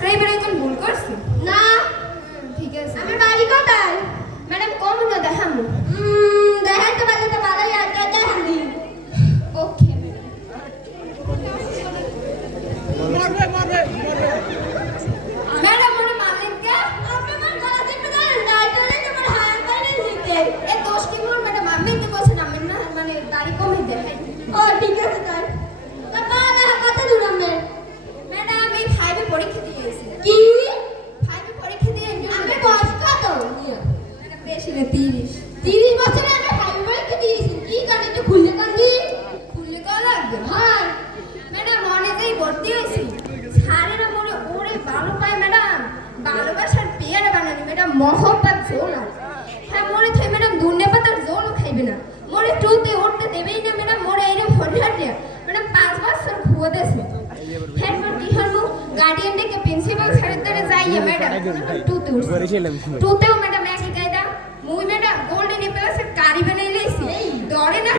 subscriber একজন ভুল করছে না ঠিক আছে আমার বাড়ি কোথায় ম্যাডাম কম না দেখামু দেখাইতে পারলে তো ভালোই আর দেখালি ওকে ম্যাডাম ওরে মারলেন কে আপনি আমার গলা চেপে ধরেন ডাইটলে তোমার হাত বাইরে দিতে এ দোষ কি মোর ম্যাডাম আমি তো বলছেন আমি না মানে দাড়ি কমে দেখাই ও ঠিক আছে তাই তা পালা কত দূর আমরা ম্যাডাম আমি 5 এ পরীক্ষা দিয়ে এসেছি কি 5 এ পরীক্ষা দিয়ে আমি বয়স কত ম্যাডাম বেশি না 30 30 বছরে আমি ফাইবার কে দিয়েছি কি জানি তো খুললে কান্দি খুললে কল লাগবে হ্যাঁ ম্যাডাম অনেকেই ভর্তি হয়েছি সারেরা মনে ওরে ভালো পায় ম্যাডাম ভালোবাসার পেয়ারা বানানি ম্যাডাম মহব্বত জোর আছে হ্যাঁ মনে থাই ম্যাডাম দুর্নে পাতার জোরও খাইবে না মনে টুতে উঠতে দেবেই না ম্যাডাম মনে এইরকম হঠাৎ ম্যাডাম 5 বছর ঘুয়ো দেছে হ্যাঁ কি হলো গার্ডিয়ান ডেকে প্রিন্সিপাল স্যারের দ্বারা যাইয়ে ম্যাডাম টুতে উঠছে টুতেও ম্যাডাম একই